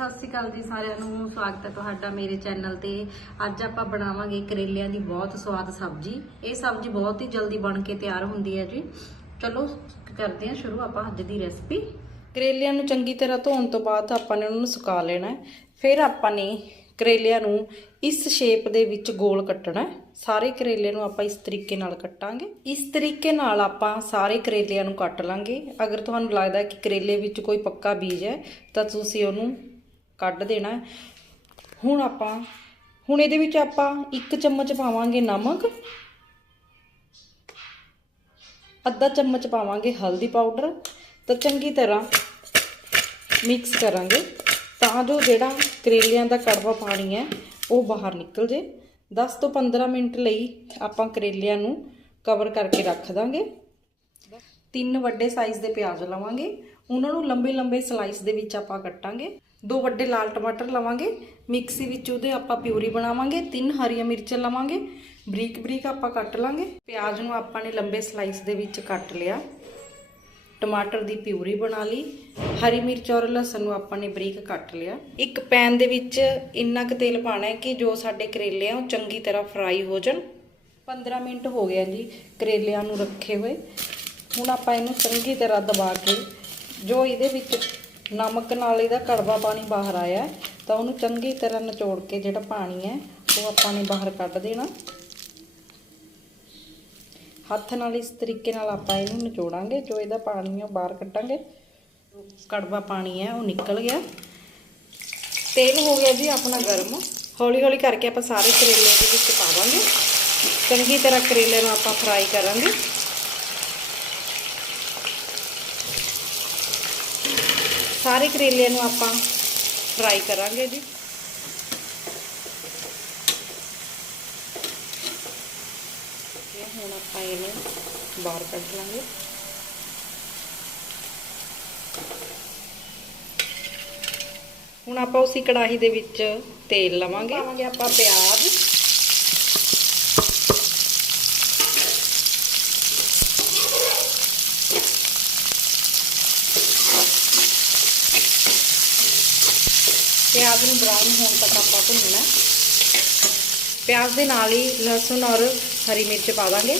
ਸਤਿ ਸ਼੍ਰੀ ਅਕਾਲ ਜੀ ਸਾਰਿਆਂ ਨੂੰ। ਸਵਾਗਤ ਹੈ ਤੁਹਾਡਾ ਮੇਰੇ ਚੈਨਲ ਤੇ। ਅੱਜ ਆਪਾਂ ਬਣਾਵਾਂਗੇ ਕਰੇਲਿਆਂ ਦੀ ਬਹੁਤ ਸਵਾਦ ਸਬਜ਼ੀ। ਇਹ ਸਬਜ਼ੀ ਬਹੁਤ ਹੀ ਜਲਦੀ ਬਣ ਕੇ ਤਿਆਰ ਹੁੰਦੀ ਹੈ ਜੀ। ਚਲੋ, ਕਰਦੇ ਹਾਂ ਸ਼ੁਰੂ। ਆਪਾਂ ਅੱਜ ਦੀ ਰੈਸਪੀ ਕਰੇਲਿਆਂ ਨੂੰ ਚੰਗੀ ਤਰ੍ਹਾਂ ਧੋਣ ਤੋਂ ਬਾਅਦ ਆਪਾਂ ਨੇ ਉਹਨਾਂ ਨੂੰ ਸੁਕਾ ਲੈਣਾ ਹੈ। ਫਿਰ ਆਪਾਂ ਨੇ ਕਰੇਲਿਆਂ ਨੂੰ ਇਸ ਸ਼ੇਪ ਦੇ ਵਿੱਚ ਗੋਲ ਕੱਟਣਾ ਹੈ। ਸਾਰੇ ਕਰੇਲੇ ਨੂੰ ਆਪਾਂ ਇਸ ਤਰੀਕੇ ਨਾਲ ਕੱਟਾਂਗੇ। ਇਸ ਤਰੀਕੇ ਨਾਲ ਆਪਾਂ ਸਾਰੇ ਕਰੇਲਿਆਂ ਨੂੰ ਕੱਟ ਲਾਂਗੇ। ਅਗਰ ਤੁਹਾਨੂੰ ਲੱਗਦਾ ਕਿ ਕਰੇਲੇ ਵਿੱਚ ਕੋਈ ਪੱਕਾ ਬੀਜ ਹੈ, ਤਾਂ ਤੁਸੀਂ ਉਹਨੂੰ ਕੱਢ ਦੇਣਾ ਹੁਣ ਆਪਾਂ, ਹੁਣ ਇਹਦੇ ਵਿੱਚ ਆਪਾਂ 1 ਚਮਚ ਪਾਵਾਂਗੇ ਨਮਕ, ਅੱਧਾ ਚਮਚ ਪਾਵਾਂਗੇ ਹਲਦੀ ਪਾਊਡਰ, ਤਾਂ ਚੰਗੀ ਤਰ੍ਹਾਂ ਮਿਕਸ ਕਰਾਂਗੇ। ਤਾਂ ਜੋ ਜਿਹੜਾ ਕਰੇਲਿਆਂ ਦਾ ਕੜਵਾ ਪਾਣੀ ਹੈ, ਉਹ ਬਾਹਰ ਨਿਕਲ ਜੇ। 10 ਤੋਂ 15 ਮਿੰਟ ਲਈ ਆਪਾਂ ਕਰੇਲਿਆਂ ਨੂੰ ਕਵਰ ਕਰਕੇ ਰੱਖ ਦਾਂਗੇ। ਤਿੰਨ ਵੱਡੇ ਸਾਈਜ਼ ਦੇ ਪਿਆਜ਼ ਲਵਾਂਗੇ। ਉਹਨਾਂ ਨੂੰ ਲੰਬੇ ਲੰਬੇ ਸਲਾਈਸ ਦੇ ਵਿੱਚ ਆਪਾਂ ਕੱਟਾਂਗੇ। ਦੋ ਵੱਡੇ ਲਾਲ ਟਮਾਟਰ ਲਵਾਂਗੇ, ਮਿਕਸੀ ਵਿੱਚ ਉਹਦੇ ਆਪਾਂ ਪਿਊਰੀ ਬਣਾਵਾਂਗੇ, ਤਿੰਨ ਹਰੀਆਂ ਮਿਰਚਾਂ ਲਵਾਂਗੇ, ਬਰੀਕ ਬਰੀਕ ਆਪਾਂ ਕੱਟ ਲਾਂਗੇ। ਪਿਆਜ਼ ਨੂੰ ਆਪਾਂ ਨੇ ਲੰਬੇ ਸਲਾਈਸ ਦੇ ਵਿੱਚ ਕੱਟ ਲਿਆ। ਟਮਾਟਰ ਦੀ ਪਿਊਰੀ ਬਣਾ ਲਈ। ਹਰੀ ਮਿਰਚ ਔਰ ਲਸਣ ਨੂੰ ਆਪਾਂ ਨੇ ਬਰੀਕ ਕੱਟ ਲਿਆ। ਇੱਕ ਪੈਨ ਦੇ ਵਿੱਚ ਇੰਨਾ ਕੁ ਤੇਲ ਪਾਣਾ ਹੈ ਕਿ ਜੋ ਸਾਡੇ ਕਰੇਲੇ ਆ ਉਹ ਚੰਗੀ ਤਰ੍ਹਾਂ ਫਰਾਈ ਹੋ ਜਾਣ। 15 ਮਿੰਟ ਹੋ ਗਿਆ ਜੀ ਕਰੇਲਿਆਂ ਨੂੰ ਰੱਖੇ ਹੋਏ। ਹੁਣ ਆਪਾਂ ਇਹਨੂੰ ਚੰਗੀ ਤਰ੍ਹਾਂ ਦਬਾ ਕੇ ਜੋ ਇਹਦੇ ਵਿੱਚ ਨਮਕ ਨਾਲ ਇਹਦਾ ਕੜਵਾ ਪਾਣੀ ਬਾਹਰ ਆਇਆ ਤਾਂ ਉਹਨੂੰ ਚੰਗੀ ਤਰ੍ਹਾਂ ਨਿਚੋੜ ਕੇ ਜਿਹੜਾ ਪਾਣੀ ਹੈ, ਉਹ ਆਪਾਂ ਨੇ ਬਾਹਰ ਕੱਢ ਦੇਣਾ। ਹੱਥ ਨਾਲ ਇਸ ਤਰੀਕੇ ਨਾਲ ਆਪਾਂ ਇਹਨੂੰ ਨਿਚੋੜਾਂਗੇ, ਜੋ ਇਹਦਾ ਪਾਣੀ ਹੈ ਉਹ ਬਾਹਰ ਕੱਢਾਂਗੇ। ਕੜਵਾ ਪਾਣੀ ਹੈ, ਉਹ ਨਿਕਲ ਗਿਆ। ਤੇਲ ਹੋ ਗਿਆ ਜੀ ਆਪਣਾ ਗਰਮ। ਹੌਲੀ ਹੌਲੀ ਕਰਕੇ ਆਪਾਂ ਸਾਰੇ ਕਰੇਲੇ ਦੇ ਵਿੱਚ ਪਾਵਾਂਗੇ ਚੰਗੀ ਤਰ੍ਹਾਂ ਕਰੇਲੇ ਨੂੰ ਆਪਾਂ ਫਰਾਈ ਕਰਾਂਗੇ। ਸਾਰੇ ਕਰੇਲਿਆਂ ਨੂੰ ਆਪਾਂ ਫਰਾਈ ਕਰਾਂਗੇ ਜੀ। ਇਹ ਹੁਣ ਆਪਾਂ ਇਹਨੂੰ ਬਾਹਰ ਕੱਢ ਲਾਂਗੇ। ਹੁਣ ਆਪਾਂ ਉਸੇ ਕੜਾਹੀ ਦੇ ਵਿੱਚ ਤੇਲ ਲਵਾਂਗੇ। ਪਾਵਾਂਗੇ ਆਪਾਂ ਪਿਆਜ਼। ਪਿਆਜ਼ ਨੂੰ ਬਰਾਊਨ ਹੋਣ ਤੱਕ ਆਪਾਂ ਭੁੰਨਣਾ ਪਿਆਜ਼ ਦੇ ਨਾਲ ਹੀ ਲਸਣ ਔਰ ਹਰੀ ਮਿਰਚ ਪਾ ਦਾਂਗੇ।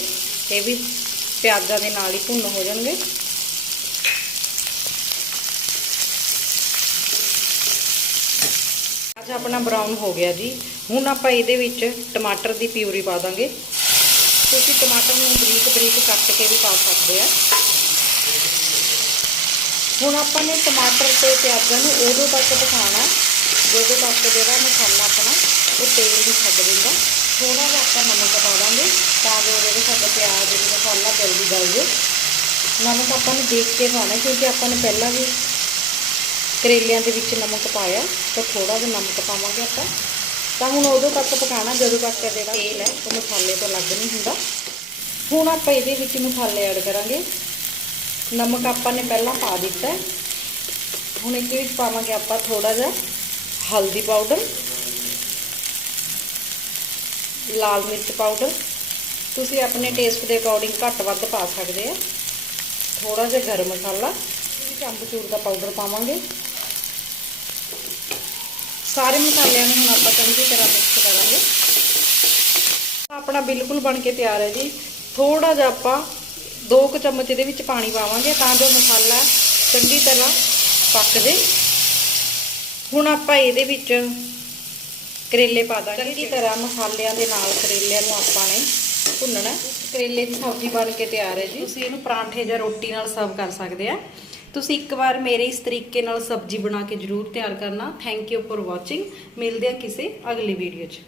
ਇਹ ਵੀ ਪਿਆਜ਼ਾਂ ਦੇ ਨਾਲ ਹੀ ਭੁੰਨ ਹੋ ਜਾਣਗੇ। ਅੱਜ ਆਪਣਾ ਬਰਾਊਨ ਹੋ ਗਿਆ ਜੀ। ਹੁਣ ਆਪਾਂ ਇਹਦੇ ਵਿੱਚ ਟਮਾਟਰ ਦੀ ਪਿਊਰੀ ਪਾ ਦਾਂਗੇ। ਤੁਸੀਂ ਟਮਾਟਰ ਨੂੰ ਬਰੀਕ ਬਰੀਕ ਕੱਟ ਕੇ ਵੀ ਪਾ ਸਕਦੇ ਆ। ਹੁਣ ਆਪਾਂ ਨੇ ਟਮਾਟਰ ਤੇ ਪਿਆਜ਼ਾਂ ਨੂੰ ਉਦੋਂ ਤੱਕ ਪਕਾਉਣਾ ਜਦੋਂ ਤੱਕ ਜਿਹੜਾ ਮਸਾਲਾ ਆਪਣਾ, ਉਹ ਤੇਲ ਵੀ ਛੱਡ ਦਿੰਦਾ। ਥੋੜਾ ਜਿਹਾ ਆਪਾਂ ਨਮਕ ਪਾ ਦਾਂਗੇ, ਤਾਂ ਜੋ ਜਿਹੜੇ ਸਾਡਾ ਪਿਆਜ਼ ਤੇ ਮਸਾਲਾ ਜਲਦੀ ਗਲ ਜੇ। ਨਮਕ ਆਪਾਂ ਨੂੰ ਦੇਖ ਕੇ ਪਾਉਣਾ ਕਿਉਂਕਿ ਆਪਾਂ ਨੇ ਪਹਿਲਾਂ ਵੀ ਕਰੇਲਿਆਂ ਦੇ ਵਿੱਚ ਨਮਕ ਪਾਇਆ, ਤਾਂ ਥੋੜਾ ਜਿਹਾ ਨਮਕ ਪਾਵਾਂਗੇ ਆਪਾਂ। ਤਾਂ ਹੁਣ ਉਦੋਂ ਤੱਕ ਪਕਾਉਣਾ, ਜਦੋਂ ਤੱਕ ਜਿਹੜਾ ਤੇਲ ਹੈ, ਉਹ ਮਸਾਲੇ ਤੋਂ ਲੱਗ ਨਹੀਂ ਹੁੰਦਾ। ਹੁਣ ਆਪਾਂ ਇਹਦੇ ਵਿੱਚ ਮਸਾਲੇ ਐਡ ਕਰਾਂਗੇ। ਨਮਕ ਆਪਾਂ ਨੇ ਪਹਿਲਾਂ ਪਾ ਦਿੱਤਾ। ਹੁਣ ਇਹਦੇ ਵਿੱਚ ਪਾਵਾਂਗੇ ਆਪਾਂ ਥੋੜਾ ਜਿਹਾ। ਹਲਦੀ ਪਾਊਡਰ ਲਾਲ ਮਿਰਚ ਪਾਊਡਰ ਤੁਸੀਂ ਆਪਣੇ ਟੇਸਟ ਦੇ ਅਕੋਰਡਿੰਗ ਘੱਟ ਵੱਧ ਪਾ ਸਕਦੇ ਆ। ਥੋੜਾ ਜਿਹਾ ਗਰਮ ਮਸਾਲਾ ਵਿੱਚ ਅੰਬਚੂਰ ਦਾ ਪਾਊਡਰ ਪਾਵਾਂਗੇ। ਸਾਰੇ ਮਸਾਲਿਆਂ ਨੂੰ ਹੁਣ ਆਪਾਂ ਚੰਗੀ ਤਰ੍ਹਾਂ ਮਿਕਸ ਕਰਾਂਗੇ। ਆਪਣਾ ਬਿਲਕੁਲ ਬਣ ਕੇ ਤਿਆਰ ਹੈ ਜੀ। ਥੋੜਾ ਜਿਹਾ ਆਪਾਂ ਦੋ ਕੁ ਚਮਚ ਦੇ ਵਿੱਚ ਪਾਣੀ ਪਾਵਾਂਗੇ ਤਾਂ ਜੋ ਮਸਾਲਾ ਚੰਗੀ ਤਰ੍ਹਾਂ ਪੱਕ ਜੇ ਹੁਣ ਆਪਾਂ ਇਹਦੇ ਵਿੱਚ ਕਰੇਲੇ ਪਾ ਦਾਂਗੇ। ਚੰਗੀ ਤਰ੍ਹਾਂ ਮਸਾਲਿਆਂ ਦੇ ਨਾਲ ਕਰੇਲਿਆਂ ਨੂੰ ਆਪਾਂ ਨੇ ਭੁੰਨਣਾ। ਕਰੇਲੇ ਦੀ ਸਬਜ਼ੀ ਬਣ ਕੇ ਤਿਆਰ ਹੈ ਜੀ। ਤੁਸੀਂ ਇਹਨੂੰ ਪਰਾਂਠੇ ਜਾਂ ਰੋਟੀ ਨਾਲ ਸਰਵ ਕਰ ਸਕਦੇ ਆ। ਤੁਸੀਂ ਇੱਕ ਵਾਰ ਮੇਰੇ ਇਸ ਤਰੀਕੇ ਨਾਲ ਸਬਜ਼ੀ ਬਣਾ ਕੇ ਜਰੂਰ ਤਿਆਰ ਕਰਨਾ। ਥੈਂਕ ਯੂ ਫॉर ਵਾਚਿੰਗ ਮਿਲਦੇ ਆ ਕਿਸੇ ਅਗਲੀ ਵੀਡੀਓ 'ਚ।